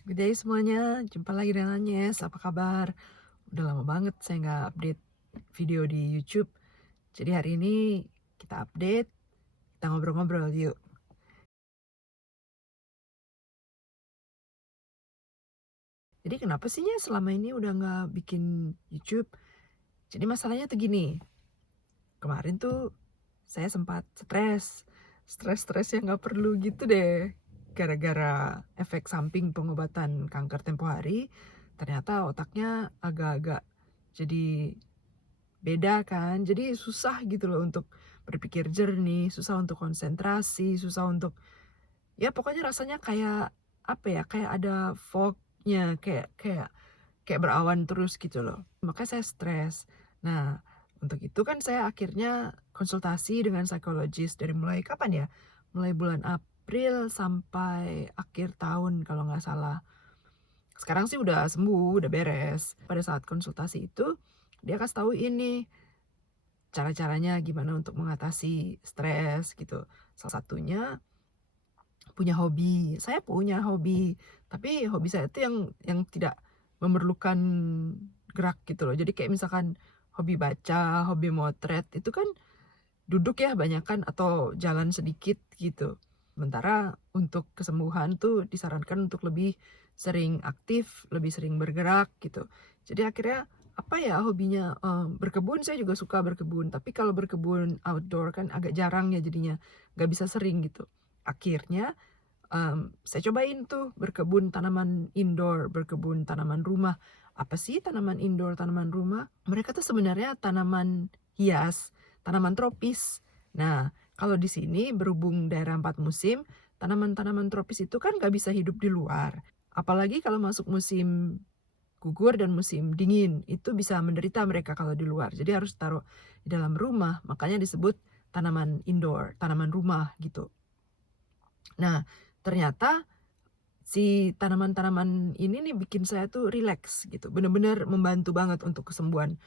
Good day semuanya, jumpa lagi dengan Agnes, apa kabar? Udah lama banget saya nggak update video di YouTube. Jadi hari ini kita update, kita ngobrol-ngobrol yuk. Jadi kenapa sih ya selama ini udah nggak bikin YouTube? Jadi masalahnya tuh gini, kemarin tuh saya sempat stres yang nggak perlu gitu deh. Gara-gara efek samping pengobatan kanker tempo hari, ternyata otaknya agak-agak jadi beda kan, jadi susah gitu loh untuk berpikir jernih, susah untuk konsentrasi, susah untuk ya pokoknya rasanya kayak, apa ya, kayak ada fog-nya, kayak kayak kayak berawan terus gitu loh, makanya saya stres. Nah, untuk itu kan saya akhirnya konsultasi dengan psikologis dari mulai kapan ya? Mulai bulan April sampai akhir tahun kalau nggak salah. Sekarang sih udah sembuh, udah beres. Pada saat konsultasi itu, dia kasih tahu ini, cara-caranya gimana untuk mengatasi stres gitu. Salah satunya punya hobi. Saya punya hobi, tapi hobi saya itu yang tidak memerlukan gerak gitu loh. Jadi kayak misalkan hobi baca, hobi motret itu kan duduk ya banyakan atau jalan sedikit gitu. Sementara untuk kesembuhan tuh disarankan untuk lebih sering aktif, lebih sering bergerak gitu. Jadi akhirnya apa ya hobinya, berkebun saya juga suka berkebun, tapi kalau berkebun outdoor kan agak jarang ya jadinya, nggak bisa sering gitu. Akhirnya, saya cobain tuh berkebun tanaman indoor, berkebun tanaman rumah. Apa sih tanaman indoor, tanaman rumah? Mereka tuh sebenarnya tanaman hias, tanaman tropis. Nah, kalau di sini berhubung daerah 4 musim, tanaman-tanaman tropis itu kan nggak bisa hidup di luar. Apalagi kalau masuk musim gugur dan musim dingin, itu bisa menderita mereka kalau di luar. Jadi harus taruh di dalam rumah, makanya disebut tanaman indoor, tanaman rumah gitu. Nah, ternyata si tanaman-tanaman ini nih bikin saya tuh rileks gitu, bener-bener membantu banget untuk kesembuhan,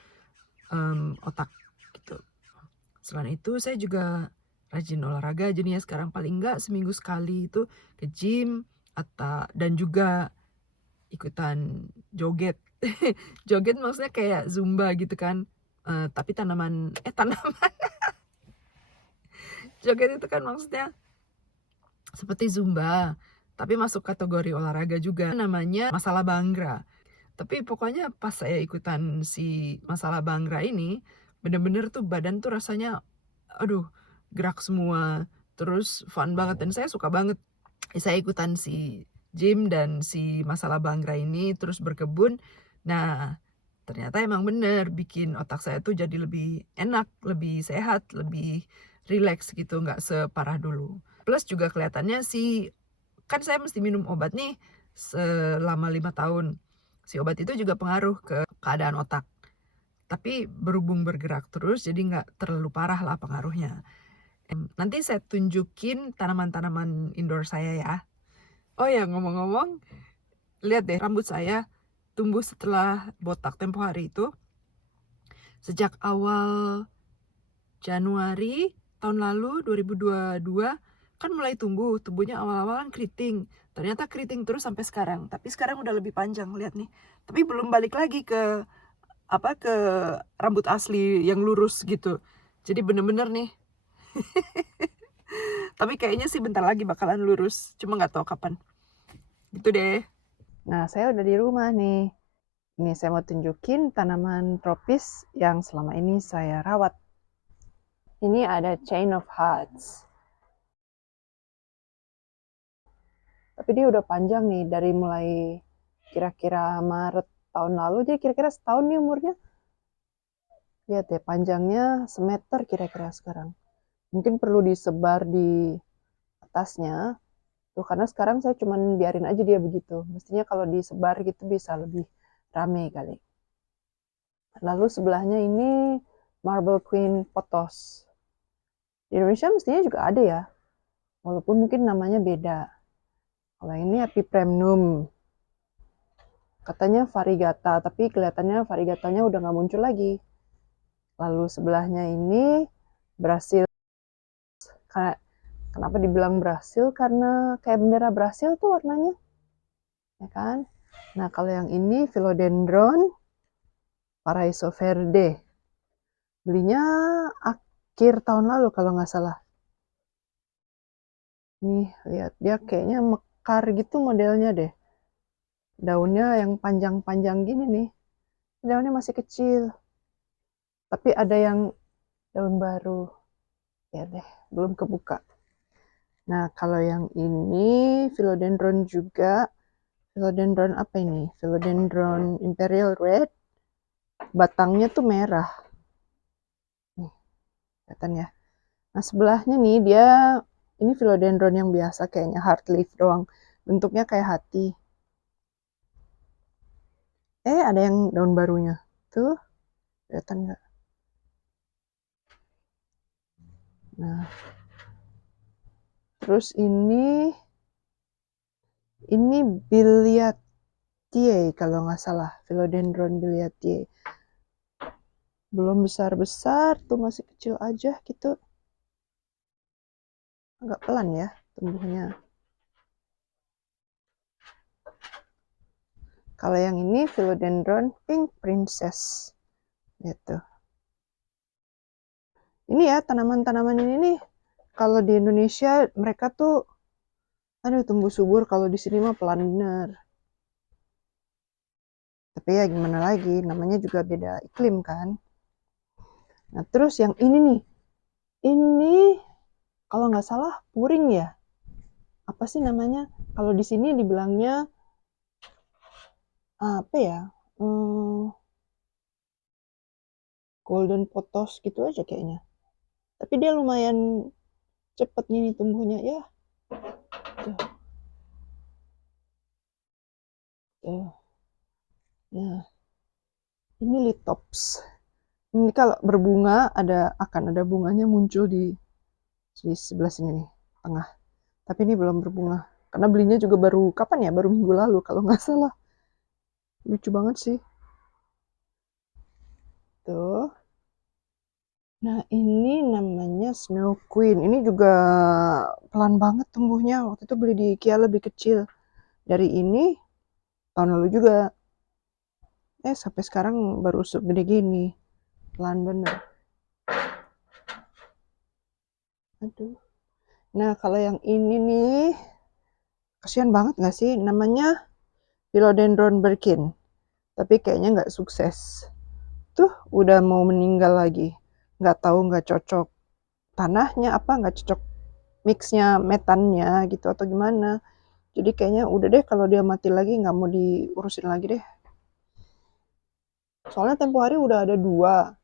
otak gitu. Selain itu saya juga rajin olahraga, jadinya sekarang paling enggak seminggu sekali itu ke gym dan juga ikutan joget. Joget maksudnya kayak zumba gitu kan, tapi tanaman joget itu kan maksudnya seperti zumba, tapi masuk kategori olahraga juga, namanya Masala Bhangra. Tapi pokoknya pas saya ikutan si Masala Bhangra ini, bener-bener tuh badan tuh rasanya, aduh, gerak semua, terus fun banget dan saya suka banget. Saya ikutan si gym dan si Masala Bhangra ini, terus berkebun. Nah, ternyata emang bener bikin otak saya tuh jadi lebih enak, lebih sehat, lebih rileks gitu, nggak separah dulu. Plus juga kelihatannya sih kan saya mesti minum obat nih selama 5 tahun. Si obat itu juga pengaruh ke keadaan otak. Tapi berhubung bergerak terus jadi nggak terlalu parah lah pengaruhnya. Nanti saya tunjukin tanaman-tanaman indoor saya ya. Oh ya ngomong-ngomong, lihat deh rambut saya tumbuh setelah botak tempo hari itu. Sejak awal Januari tahun lalu 2022 kan mulai tumbuhnya awal-awal kan keriting. Ternyata keriting terus sampai sekarang. Tapi sekarang udah lebih panjang, lihat nih. Tapi belum balik lagi ke ke rambut asli yang lurus gitu. Jadi bener-bener nih. Tapi kayaknya sih bentar lagi bakalan lurus. Cuma nggak tahu kapan. Gitu deh. Nah, saya udah di rumah nih. Ini saya mau tunjukin tanaman tropis yang selama ini saya rawat. Ini ada Chain of Hearts. Tapi dia udah panjang nih dari mulai kira-kira Maret tahun lalu. Jadi kira-kira setahun nih umurnya. Lihat ya, panjangnya semeter kira-kira sekarang. Mungkin perlu disebar di atasnya. Tuh, karena sekarang saya cuman biarin aja dia begitu. Mestinya kalau disebar gitu bisa lebih rame kali. Lalu sebelahnya ini Marble Queen Pothos. Di Indonesia mestinya juga ada ya, walaupun mungkin namanya beda. Kalau ini Epipremnum, katanya variegata, tapi kelihatannya variegatanya udah nggak muncul lagi. Lalu sebelahnya ini Brasil. Kenapa dibilang Brasil? Karena kayak bendera Brasil tuh warnanya. Ya kan. Nah, kalau yang ini Philodendron Paraiso Verde. Belinya akhir tahun lalu kalau nggak salah. Nih, lihat. Dia kayaknya mekar gitu modelnya deh. Daunnya yang panjang-panjang gini nih. Daunnya masih kecil. Tapi ada yang daun baru. Ya deh, belum kebuka. Nah, kalau yang ini Philodendron juga. Philodendron apa ini? Philodendron Imperial Red. Batangnya tuh merah. Nih, kelihatan ya. Nah, sebelahnya nih dia ini Philodendron yang biasa kayaknya heart leaf doang. Bentuknya kayak hati. Ada yang daun barunya. Tuh, kelihatan nggak? Nah, terus ini Billietiae kalau nggak salah. Philodendron Billietiae. Belum besar-besar, tuh masih kecil aja gitu. Agak pelan ya tumbuhnya. Kalau yang ini Philodendron Pink Princess. Gitu. Ini ya tanaman-tanaman ini nih. Kalau di Indonesia mereka tuh aduh tumbuh subur, kalau di sini mah pelan bener. Tapi ya gimana lagi, namanya juga beda iklim kan. Nah, terus yang ini nih. Ini kalau nggak salah puring ya. Apa sih namanya? Kalau di sini dibilangnya apa ya? Golden pothos gitu aja kayaknya. Tapi dia lumayan cepet nih tumbuhnya ya. Tuh. Tuh. Nah, ini litops. Ini kalau berbunga akan ada bunganya muncul di sebelah sini nih, tengah. Tapi ini belum berbunga. Karena belinya juga baru kapan ya? Baru minggu lalu kalau nggak salah. Lucu banget sih. Tuh. Nah, ini namanya Snow Queen. Ini juga pelan banget tumbuhnya. Waktu itu beli di IKEA lebih kecil. Dari ini tahun lalu juga. Sampai sekarang baru segede gini. Pelan bener. Aduh. Nah, kalau yang ini nih, kasihan banget nggak sih? Namanya Philodendron Birkin. Tapi kayaknya nggak sukses. Tuh, udah mau meninggal lagi. Nggak tahu, nggak cocok tanahnya apa, nggak cocok mixnya metannya gitu atau gimana. Jadi kayaknya udah deh kalau dia mati lagi nggak mau diurusin lagi deh. Soalnya tempo hari udah ada 2.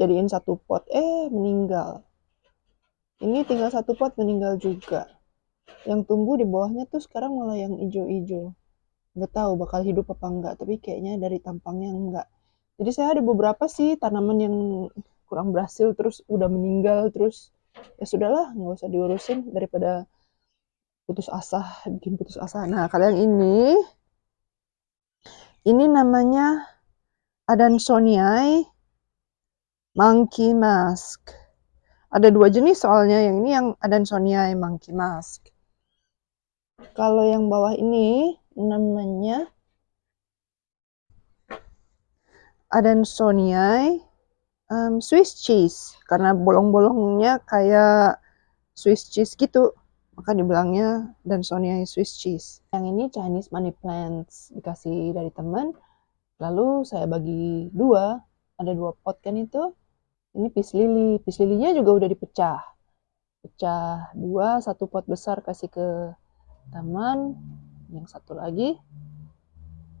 Jadiin 1 pot, meninggal. Ini tinggal 1 pot meninggal juga. Yang tumbuh di bawahnya tuh sekarang malah yang ijo-ijo. Nggak tahu bakal hidup apa enggak, tapi kayaknya dari tampangnya enggak. Jadi saya ada beberapa sih tanaman yang kurang berhasil terus udah meninggal terus ya sudahlah nggak usah diurusin daripada bikin putus asa. Nah, kalau yang ini namanya Adansoniae Monkey Mask. Ada 2 jenis soalnya, yang ini yang Adansoniae Monkey Mask. Kalau yang bawah ini namanya Adansoniae Swiss cheese, karena bolong-bolongnya kayak Swiss cheese gitu. Maka dibilangnya Adansoniae Swiss cheese. Yang ini Chinese money plants, dikasih dari teman. Lalu saya bagi 2, ada 2 pot kan itu. Ini peace lily. Peace lily-nya juga udah dipecah. Pecah 2, 1 pot besar kasih ke taman. Yang satu lagi,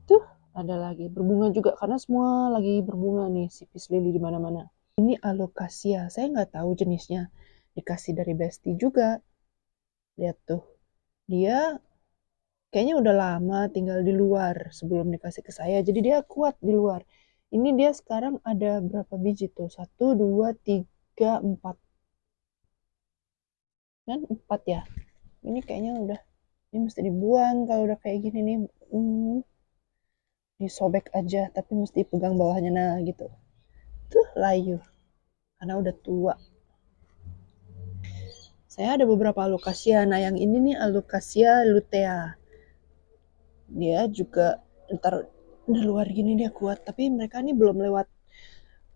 tuh ada lagi berbunga juga karena semua lagi berbunga nih si peace lily di mana-mana. Ini alocasia, saya nggak tahu jenisnya. Dikasih dari Besti juga. Lihat tuh, dia kayaknya udah lama tinggal di luar sebelum dikasih ke saya. Jadi dia kuat di luar. Ini dia sekarang ada berapa biji tuh? 1, 2, 3, 4. Kan 4 ya. Ini kayaknya udah, ini mesti dibuang kalau udah kayak gini nih. Disobek aja, tapi mesti pegang bawahnya nah gitu. Tuh layu, karena udah tua. Saya ada beberapa alocasia. Nah, yang ini nih alocasia lutea. Dia juga ntar udah luar gini dia kuat, tapi mereka ini belum lewat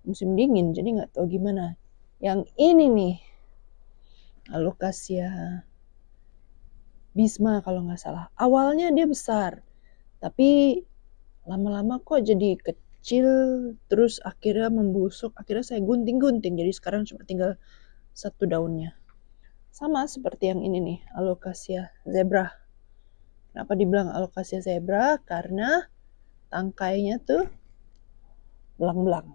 musim dingin, jadi nggak tahu gimana. Yang ini nih, Alocasia Bisma kalau nggak salah. Awalnya dia besar, tapi lama-lama kok jadi kecil, terus akhirnya membusuk, akhirnya saya gunting-gunting, jadi sekarang cuma tinggal satu daunnya. Sama seperti yang ini nih, Alocasia zebra. Kenapa dibilang Alocasia zebra? Karena tangkainya tuh belang-belang.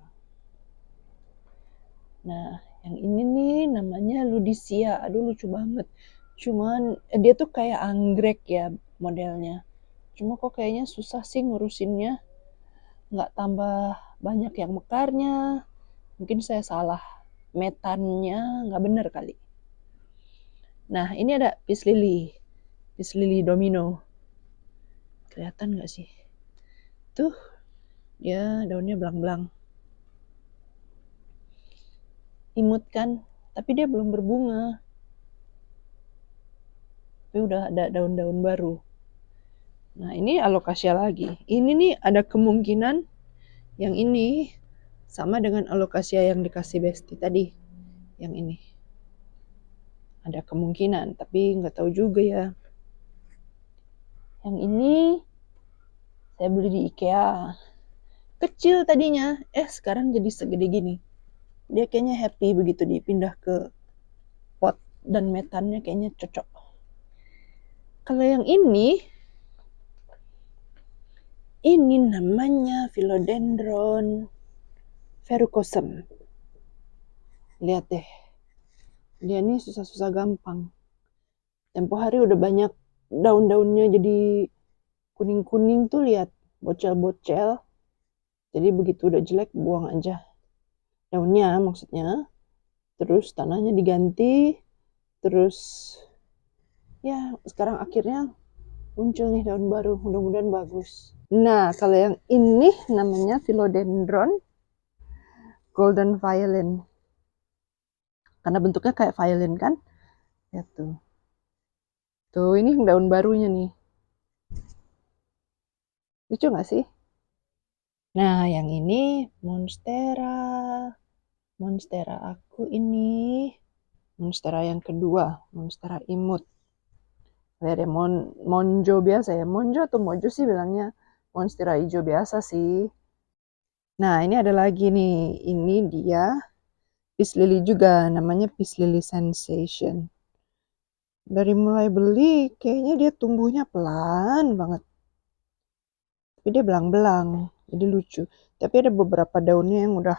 Nah, yang ini nih namanya Ludisia. Aduh lucu banget. Cuman dia tuh kayak anggrek ya modelnya. Cuma kok kayaknya susah sih ngurusinnya. Nggak tambah banyak yang mekarnya. Mungkin saya salah. Metannya nggak bener kali. Nah, ini ada peace lily. Peace lily domino. Kelihatan nggak sih? Tuh, dia daunnya belang-belang. Imut kan? Tapi dia belum berbunga. Tapi udah ada daun-daun baru. Nah, ini alokasia lagi. Ini nih ada kemungkinan yang ini sama dengan alokasia yang dikasih Besti tadi. Yang ini. Ada kemungkinan, tapi nggak tahu juga ya. Yang ini saya beli di IKEA. Kecil tadinya, sekarang jadi segede gini. Dia kayaknya happy begitu dipindah ke pot dan metannya kayaknya cocok. Kalau yang ini namanya Philodendron verrucosum. Lihat deh, dia ini susah-susah gampang. Tempo hari udah banyak daun-daunnya jadi kuning-kuning tuh, lihat, bocel-bocel. Jadi begitu udah jelek buang aja daunnya maksudnya. Terus tanahnya diganti. Terus ya sekarang akhirnya muncul nih daun baru, mudah-mudahan bagus. Nah, kalau yang ini namanya Philodendron golden violin. Karena bentuknya kayak violin kan? Ya tuh. Tuh, ini daun barunya nih. Lucu gak sih? Nah, yang ini monstera. Monstera aku ini. Monstera yang kedua. Monstera imut. Lihat ya, monjo biasa ya. Monjo atau mojo sih bilangnya. Monstera hijau biasa sih. Nah, ini ada lagi nih. Ini dia peace lily juga. Namanya peace lily sensation. Dari mulai beli, kayaknya dia tumbuhnya pelan banget. Tapi dia belang-belang. Jadi lucu. Tapi ada beberapa daunnya yang udah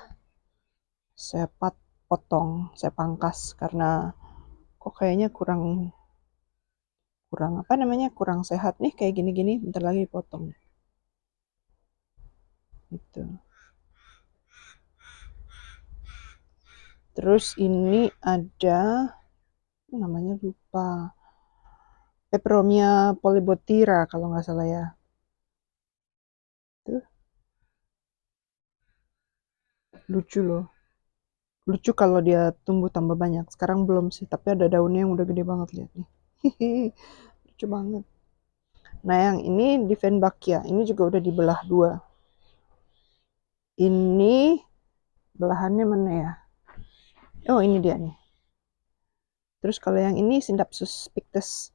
saya potong, saya pangkas. Karena kok kayaknya kurang apa namanya, kurang sehat nih kayak gini-gini. Bentar lagi dipotong. Gitu. Terus ini ada, namanya lupa, Peperomia polybotira kalau nggak salah ya. Tuh, lucu loh. Lucu kalau dia tumbuh tambah banyak. Sekarang belum sih, tapi ada daunnya yang udah gede banget, lihat nih. Lucu banget. Nah, yang ini Diefenbachia. Ini juga udah dibelah dua. Ini belahannya mana ya? Oh, ini dia nih. Terus kalau yang ini Synapsus pictus.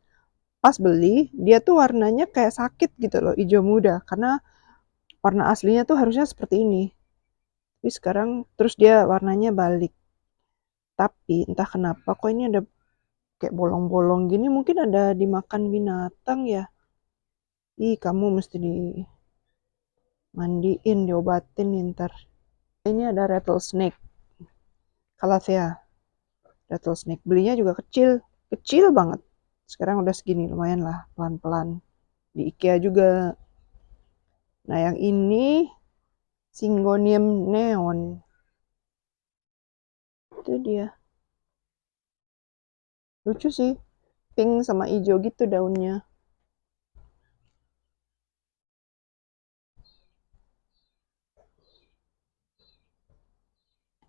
Pas beli, dia tuh warnanya kayak sakit gitu loh, hijau muda. Karena warna aslinya tuh harusnya seperti ini. Tapi sekarang terus dia warnanya balik. Tapi entah kenapa kok ini ada kayak bolong-bolong gini. Mungkin ada dimakan binatang ya. Ih, kamu mesti dimandiin, diobatin nih ntar. Ini ada rattlesnake. Calathea. Rattlesnake. Belinya juga kecil. Kecil banget. Sekarang udah segini, lumayan lah. Pelan-pelan. Di IKEA juga. Nah, yang ini Syngonium neon. Itu dia. Lucu sih. Pink sama hijau gitu daunnya.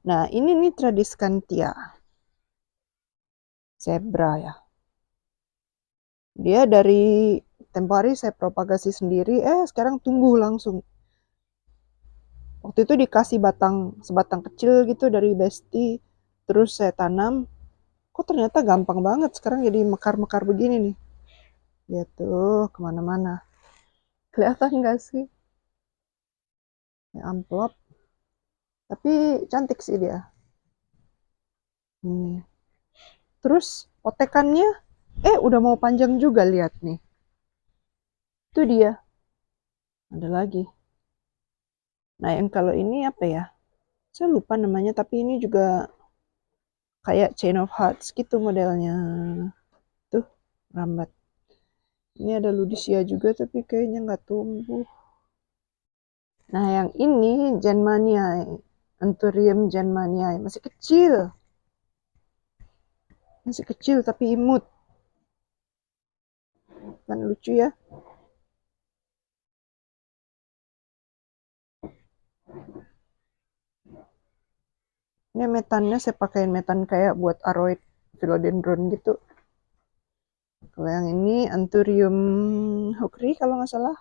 Nah, ini nih Tradescantia. Zebra ya. Dia dari tempo hari saya propagasi sendiri, sekarang tumbuh langsung. Waktu itu dikasih sebatang kecil gitu dari Besti, terus saya tanam, kok ternyata gampang banget sekarang jadi mekar-mekar begini nih. Lihat tuh kemana-mana. Kelihatan gak sih? Ya, amplop. Tapi cantik sih dia. Terus potekannya, udah mau panjang juga, lihat nih. Itu dia. Ada lagi. Nah, yang kalau ini apa ya? Saya lupa namanya, tapi ini juga kayak Chain of Hearts gitu modelnya. Tuh, rambat. Ini ada Ludisia juga, tapi kayaknya nggak tumbuh. Nah, yang ini Genmaniae. Anthurium Genmaniae. Masih kecil. Masih kecil, tapi imut. Kan lucu ya. Ini metannya saya pakai metan kayak buat aroid philodendron gitu. Kalau yang ini Anthurium hokri kalau nggak salah.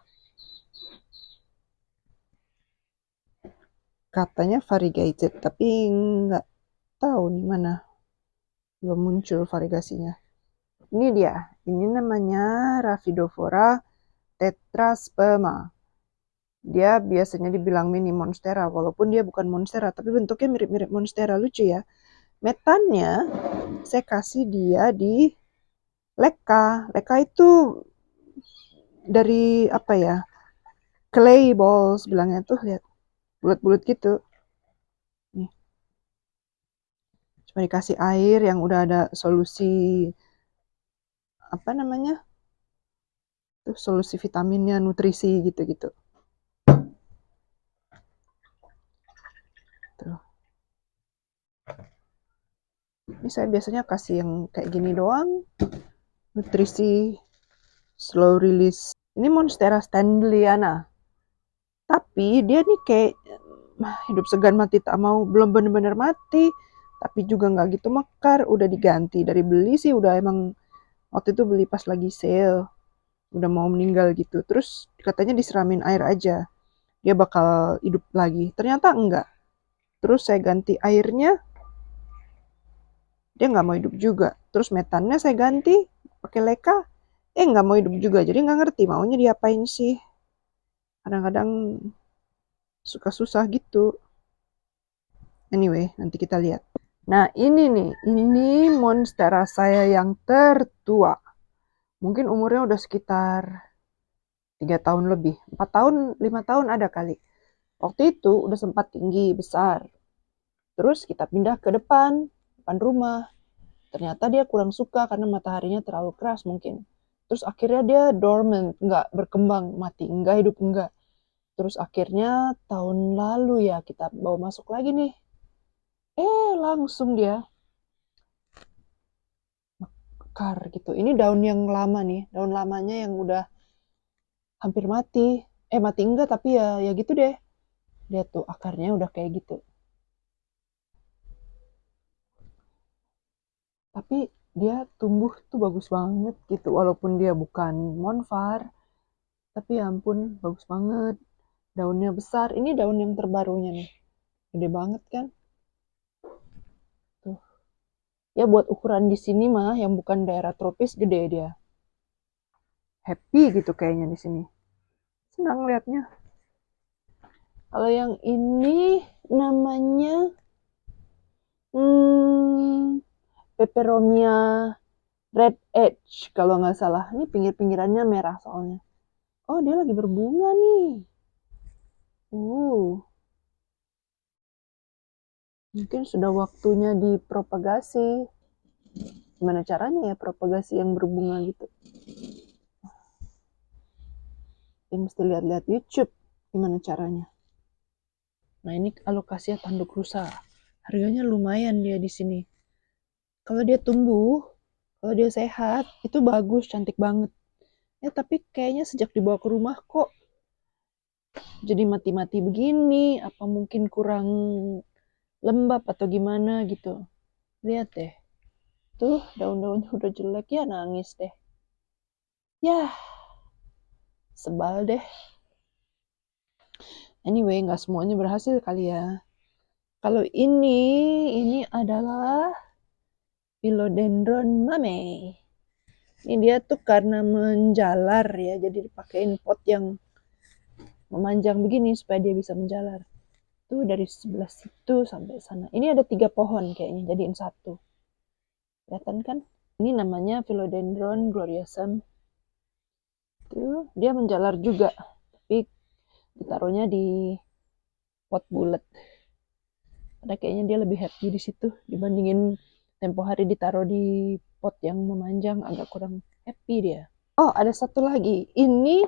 Katanya variegated, tapi nggak tahu nih mana. Belum muncul variegasinya. Ini dia. Ini namanya Raphidophora tetraspema. Dia biasanya dibilang mini monstera, walaupun dia bukan monstera, tapi bentuknya mirip-mirip monstera. Lucu ya. Metannya saya kasih dia di leka. Leka itu dari apa ya? Clay balls bilangnya tuh, lihat. Bulat-bulat gitu. Nih. Cuma dikasih air yang udah ada solusi apa namanya? Tuh solusi vitaminnya, nutrisi gitu-gitu. Tuh. Ini saya biasanya kasih yang kayak gini doang. Nutrisi slow release. Ini Monstera standleyana. Tapi dia nih kayak hidup segan mati tak mau, belum bener-bener mati, tapi juga nggak gitu mekar, udah diganti. Dari beli sih udah emang waktu itu beli pas lagi sale, udah mau meninggal gitu. Terus katanya disiramin air aja, dia bakal hidup lagi. Ternyata enggak. Terus saya ganti airnya, dia nggak mau hidup juga. Terus metannya saya ganti pakai leka, nggak mau hidup juga. Jadi nggak ngerti maunya diapain sih. Kadang-kadang suka susah gitu. Anyway, nanti kita lihat. Nah, ini nih, ini monstera saya yang tertua. Mungkin umurnya udah sekitar 3 tahun lebih. 4 tahun, 5 tahun ada kali. Waktu itu udah sempat tinggi, besar. Terus kita pindah ke depan rumah. Ternyata dia kurang suka karena mataharinya terlalu keras mungkin. Terus akhirnya dia dormant, nggak berkembang, mati, nggak hidup, nggak. Terus akhirnya tahun lalu ya kita bawa masuk lagi nih. Langsung dia mekar gitu. Ini daun yang lama nih, daun lamanya yang udah hampir mati. Mati enggak, tapi ya gitu deh. Lihat tuh akarnya udah kayak gitu. Tapi dia tumbuh tuh bagus banget gitu, walaupun dia bukan monfar. Tapi ya ampun, bagus banget. Daunnya besar. Ini daun yang terbarunya nih. Gede banget kan? Tuh. Ya buat ukuran di sini mah yang bukan daerah tropis gede dia. Happy gitu kayaknya di sini. Senang liatnya. Kalau yang ini namanya Peperonia Red Edge kalau nggak salah. Ini pinggir-pinggirannya merah soalnya. Oh, dia lagi berbunga nih. Mungkin sudah waktunya dipropagasi. Gimana caranya ya propagasi yang berbunga gitu? Ini mesti lihat-lihat YouTube gimana caranya. Nah, ini alokasinya tanduk rusa. Harganya lumayan dia di sini. Kalau dia tumbuh, kalau dia sehat, itu bagus, cantik banget. Tapi kayaknya sejak dibawa ke rumah kok jadi mati-mati begini. Apa mungkin kurang lembab atau gimana gitu. Lihat deh. Tuh, daun-daunnya udah jelek ya, nangis deh. Ya, sebal deh. Anyway, nggak semuanya berhasil kali ya. Kalau ini adalah Philodendron mame. Ini dia tuh karena menjalar ya, jadi dipakein pot yang memanjang begini supaya dia bisa menjalar. Tuh dari sebelah situ sampai sana. Ini ada 3 pohon kayaknya, jadiin satu. Kelihatan kan? Ini namanya Philodendron gloriosum. Tuh, dia menjalar juga, tapi ditaruhnya di pot bulat. Karena kayaknya dia lebih happy di situ dibandingin tempo hari ditaruh di pot yang memanjang, agak kurang happy dia. Oh, ada satu lagi. Ini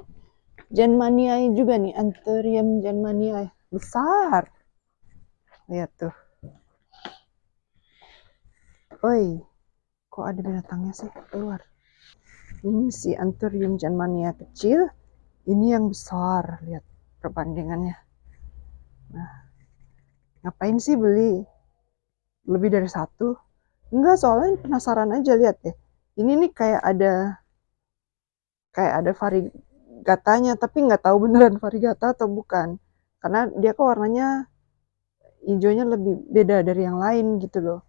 Genmaniae juga nih, Anthurium Genmaniae. Besar. Lihat tuh. Oi, kok ada binatangnya sih keluar? Ini si Anthurium Genmaniae kecil, ini yang besar. Lihat perbandingannya. Nah, ngapain sih beli lebih dari satu? Enggak, soalnya penasaran aja, lihat deh. Ini nih kayak ada variegatanya, tapi nggak tahu beneran variegata atau bukan. Karena dia kok warnanya hijaunya lebih beda dari yang lain gitu loh.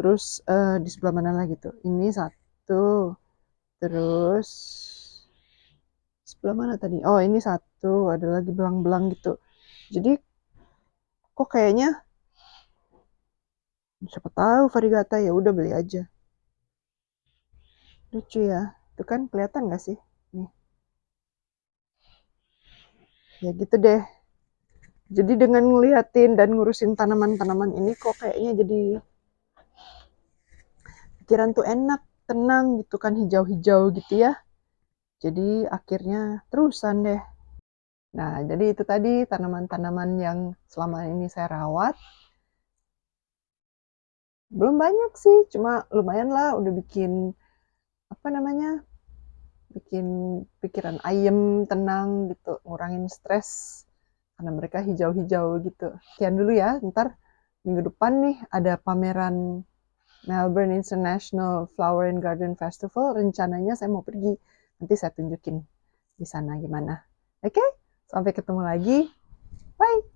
Terus di sebelah mana lagi tuh? Ini satu. Terus sebelah mana tadi? Oh, ini satu. Ada lagi belang-belang gitu. Jadi kok kayaknya siapa tahu variegata, ya udah beli aja. Lucu ya. Itu kan kelihatan nggak sih? Nih. Ya gitu deh. Jadi dengan ngeliatin dan ngurusin tanaman-tanaman ini kok kayaknya jadi pikiran tuh enak, tenang gitu kan, hijau-hijau gitu ya. Jadi akhirnya terusan deh. Nah, jadi itu tadi tanaman-tanaman yang selama ini saya rawat. Belum banyak sih, cuma lumayan lah udah bikin apa namanya? Bikin pikiran ayem, tenang gitu, ngurangin stres karena mereka hijau-hijau gitu. Sekian dulu ya, ntar minggu depan nih ada pameran Melbourne International Flower and Garden Festival. Rencananya saya mau pergi, nanti saya tunjukin di sana gimana. Oke, sampai ketemu lagi. Bye.